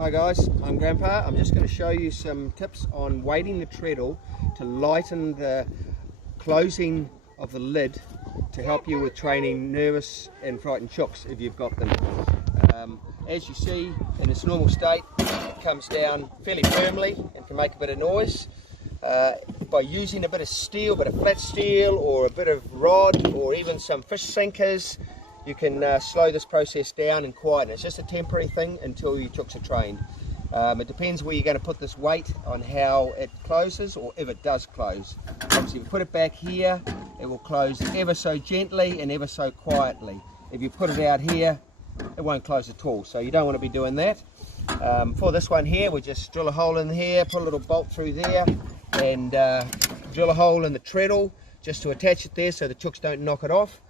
Hi guys, I'm Grandpa. I'm just going to show you some tips on weighting the treadle to lighten the closing of the lid to help you with training nervous and frightened chooks if you've got them. As you see, in its normal state, it comes down fairly firmly and can make a bit of noise. By using a bit of steel, a bit of flat steel or a bit of rod or even some fish sinkers, you can slow this process down and quieten. It's just a temporary thing until your chooks are trained. It depends where you're going to put this weight on how it closes, or if it does close. Obviously, if you put it back here, it will close ever so gently and ever so quietly. If you put it out here, it won't close at all, so you don't want to be doing that. For this one here, we just drill a hole in here, put a little bolt through there, and drill a hole in the treadle just to attach it there so the chooks don't knock it off.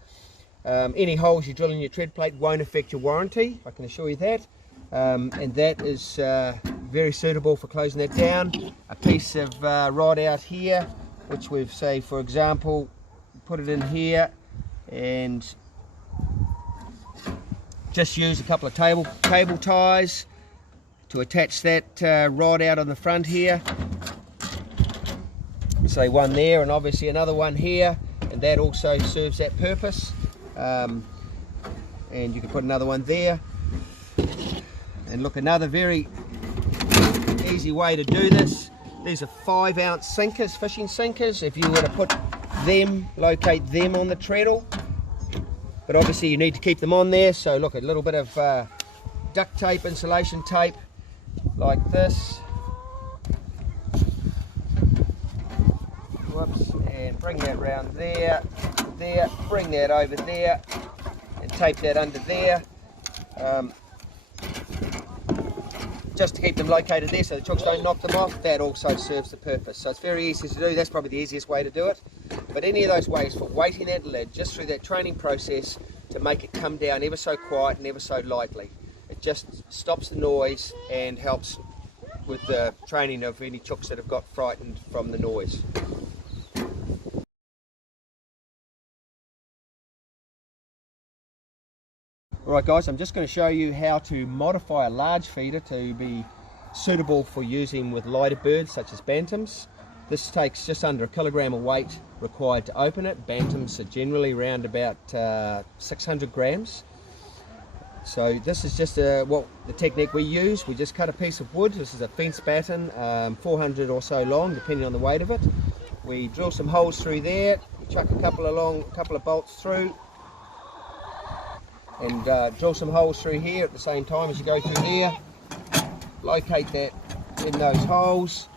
Any holes you drill in your tread plate won't affect your warranty, I can assure you that. And that is very suitable for closing that down. A piece of rod out here, which we've, say for example, put it in here and just use a couple of cable ties to attach that rod out on the front here. Say one there and obviously another one here, and that also serves that purpose. And you can put another one there. And look, another very easy way to do this, these are 5-ounce sinkers, fishing sinkers. If you were to put them, locate them on the treadle, but obviously you need to keep them on there, so look, a little bit of duct tape, insulation tape like this. Whoops, and bring that round there, bring that over there and tape that under there. Just to keep them located there so the chooks don't knock them off. That also serves the purpose. So it's very easy to do. That's probably the easiest way to do it. But any of those ways for weighting that lid just through that training process to make it come down ever so quiet and ever so lightly. It just stops the noise and helps with the training of any chooks that have got frightened from the noise. Alright guys, I'm just going to show you how to modify a large feeder to be suitable for using with lighter birds such as bantams. This takes just under 1 kilogram of weight required to open it. Bantams are generally around about 600 grams. So this is just the technique we use. We just cut a piece of wood. This is a fence batten, 400 or so long depending on the weight of it. We drill some holes through there, chuck a couple of bolts through, and drill some holes through here at the same time as you go through there. Locate that in those holes,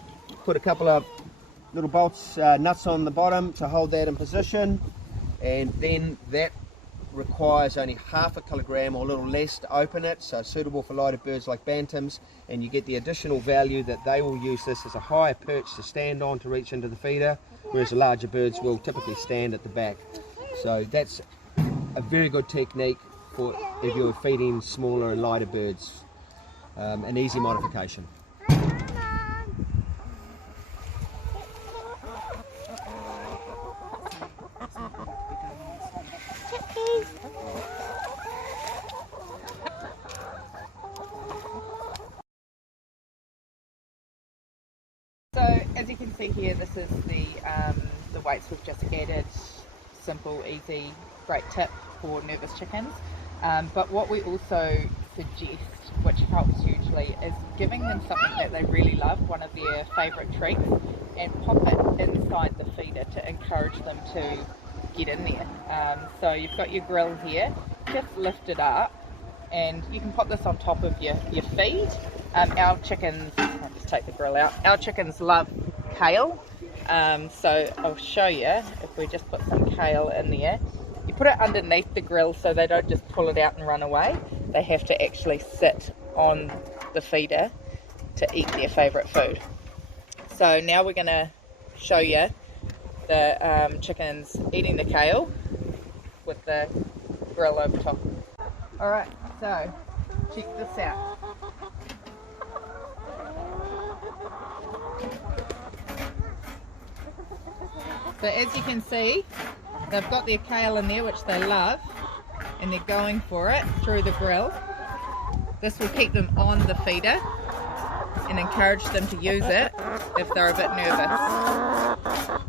put a couple of little bolts, nuts on the bottom to hold that in position, and then that requires only 1/2 kilogram or a little less to open it, so suitable for lighter birds like bantams, and you get the additional value that they will use this as a higher perch to stand on to reach into the feeder, whereas the larger birds will typically stand at the back. So that's a very good technique for if you're feeding smaller and lighter birds. An easy modification. So as you can see here, this is the weights we've just added. Simple, easy, great tip for nervous chickens. But what we also suggest, which helps hugely, is giving them something that they really love, one of their favourite treats, and pop it inside the feeder to encourage them to get in there. So you've got your grill here, just lift it up, and you can pop this on top of your feed. Our chickens, I'll just take the grill out, our chickens love kale, so I'll show you. If we just put some kale in there, you put it underneath the grill so they don't just pull it out and run away. They have to actually sit on the feeder to eat their favourite food. So now we're going to show you the chickens eating the kale with the grill over top. Alright, so check this out. So as you can see, they've got their kale in there, which they love, and they're going for it through the grill. This will keep them on the feeder and encourage them to use it if they're a bit nervous.